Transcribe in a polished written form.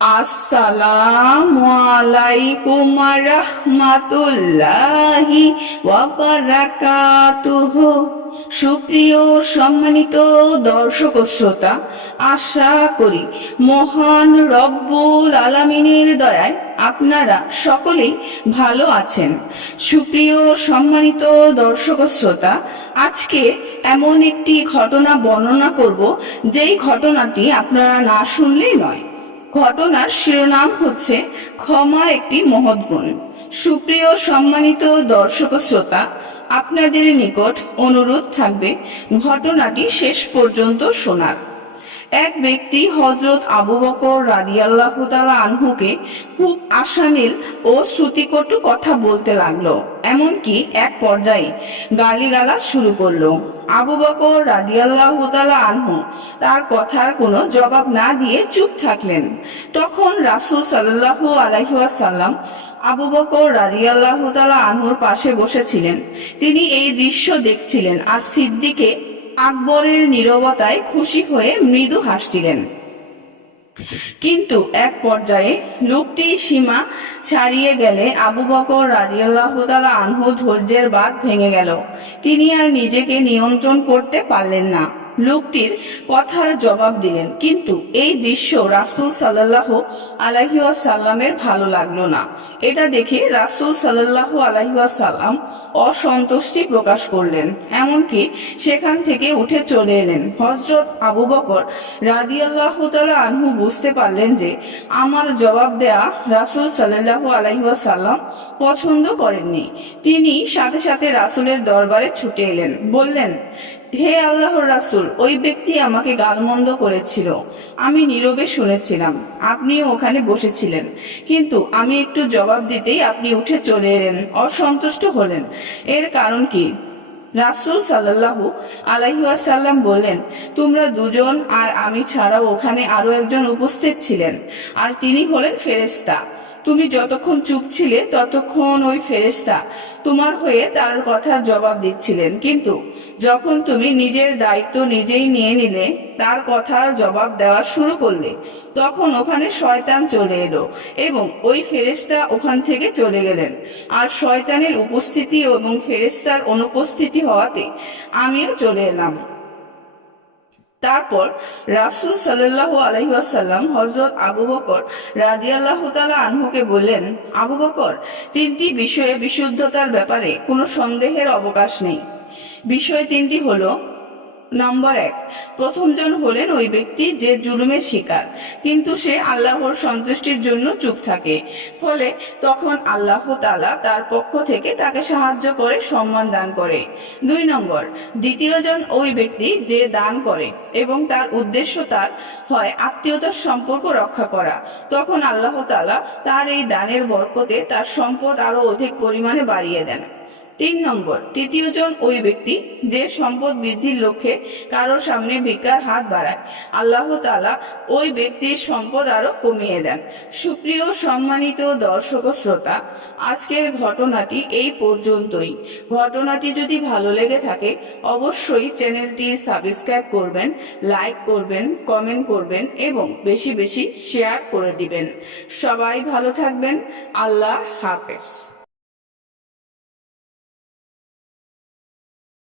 আসসালামু আলাইকুম রাহমাতুল্লাহি ওয়া বারাকাতুহু। সুপ্রিয় সম্মানিত দর্শক ও শ্রোতা, আশা করি মহান রব্বুল আলামিনের দয়ায় আপনারা সকলেই ভালো আছেন। সুপ্রিয় সম্মানিত দর্শক ও শ্রোতা, আজকে এমন একটি ঘটনা বর্ণনা করব যেই ঘটনাটি আপনারা না শুনলেই নয়। ঘটনার শিরোনাম হচ্ছে ক্ষমা একটি মহৎ গুণ। সুপ্রিয় সম্মানিত দর্শক ও শ্রোতা, আপনাদের নিকট অনুরোধ থাকবে ঘটনাটি শেষ পর্যন্ত শোনার। এক ব্যক্তি হযরত আবু বকর রাদিয়াল্লাহু তাআলা আনহুকে খুব আশানীল ও শ্রুতিকটু কথা বলতে লাগলো, এমনকি এক পর্যায়ে গালিগালাজ শুরু করলো। আবু বকর রাদিয়াল্লাহু তাআলা আনহু তার কথার কোনো জবাব না দিয়ে চুপ থাকলেন। তখন রাসূল সাল্লাল্লাহু আলাইহি ওয়াসাল্লাম আবু বকর রাদিয়াল্লাহু তাআলা আনহুর পাশে বসেছিলেন। তিনি এই দৃশ্য দেখছিলেন আর সিদ্দিকে আকবরের নীরবতায় খুশি হয়ে মৃদু হাসছিলেন। কিন্তু এক পর্যায়ে লোকটি সীমা ছাড়িয়ে গেলে আবু বকর রাদিয়াল্লাহু তাআলা আনহু ধৈর্যের বাঁধ ভেঙে গেল। তিনি আর নিজেকে নিয়ন্ত্রণ করতে পারলেন না, লোকটির কথার জবাব দিলেন। কিন্তু এই দৃশ্য রাসূল সাল্লাল্লাহু আলাইহি ওয়াসাল্লামের ভালো লাগলো না। এটা দেখে রাসূল সাল্লাল্লাহু আলাইহি ওয়াসাল্লাম অসন্তুষ্টি প্রকাশ করলেন, এমনকি সেখান থেকে উঠে চলে এলেন। হযরত আবু বকর রাদিয়াল্লাহু তাআলা আনহু বুঝতে পারলেন যে আমার জবাব দেয়া রাসূল সাল্লাল্লাহু আলাইহি ওয়াসাল্লাম পছন্দ করেননি। তিনি সাথে সাথে রাসূলের দরবারে ছুটে এলেন, বললেন, হে আল্লাহর রাসূল, ওই ব্যক্তি আমাকে গালমন্দ করেছিল। আমি নীরবে শুনেছিলাম, আপনিও ওখানে বসেছিলেন, কিন্তু আমি একটু জবাব দিতেই আপনি উঠে চলে এলেন, অসন্তুষ্ট হলেন। এর কারণ কি? রাসূল সাল্লাল্লাহু আলাইহি ওয়াসাল্লাম বললেন, তোমরা দুজন আর আমি ছাড়াও ওখানে আরো একজন উপস্থিত ছিলেন, আর তিনি হলেন ফেরেশতা। তুমি যতক্ষণ চুপ ছিলে ততক্ষণ ওই ফেরেশতা তোমার হয়ে তার কথার জবাব দিচ্ছিলেন, কিন্তু যখন তুমি নিজের দায়িত্ব নিজেই নিয়ে নিলে, তার কথার জবাব দেওয়া শুরু করলে, তখন ওখানে শয়তান চলে এলো এবং ওই ফেরেশতা ওখান থেকে চলে গেলেন। আর শয়তানের উপস্থিতি এবং ফেরেশতার অনুপস্থিতি হওয়াতে আমিও চলে এলাম। তারপর রাসূল সাল্লাল্লাহু আলাইহি ওয়াসাল্লাম হযরত আবু বকর রাদিয়াল্লাহু তাআলা আনহুকে বললেন, আবু বকর, তিনটি বিষয়ে বিশুদ্ধতার ব্যাপারে কোনো সন্দেহের অবকাশ নেই। বিষয় তিনটি হলো: নম্বর 1, প্রথমজন হলেন ওই ব্যক্তি যে জুলুমের শিকার, কিন্তু সে আল্লাহর সন্তুষ্টির জন্য চুপ থাকে, ফলে তখন আল্লাহ তাআলা তার পক্ষ থেকে তাকে সাহায্য করে সম্মান দান করে। 2 নম্বর, দ্বিতীয়জন ওই ব্যক্তি যে দান করে এবং তার উদ্দেশ্য তার হয় আত্মীয়তার সম্পর্ক রক্ষা করা, তখন আল্লাহ তাআলা তার এই দানের বরকতে তার সম্পদ আরো অধিক পরিমাণে বাড়িয়ে দেন। 3 নম্বর, তৃতীয়জন ওই ব্যক্তি যে সম্পদ বৃদ্ধির লক্ষ্যে কারোর সামনে ভিক্ষার হাত বাড়ায়, আল্লাহ তাআলা ওই ব্যক্তির সম্পদ আরো কমিয়ে দেন। সুপ্রিয় সম্মানিত দর্শক ও শ্রোতা, আজকের ঘটনাটি এই পর্যন্তই। ঘটনাটি যদি ভালো লেগে থাকে অবশ্যই চ্যানেলটি সাবস্ক্রাইব করবেন, লাইক করবেন, কমেন্ট করবেন এবং বেশি বেশি শেয়ার করে দিবেন। সবাই ভালো থাকবেন। আল্লাহ হাফেজ।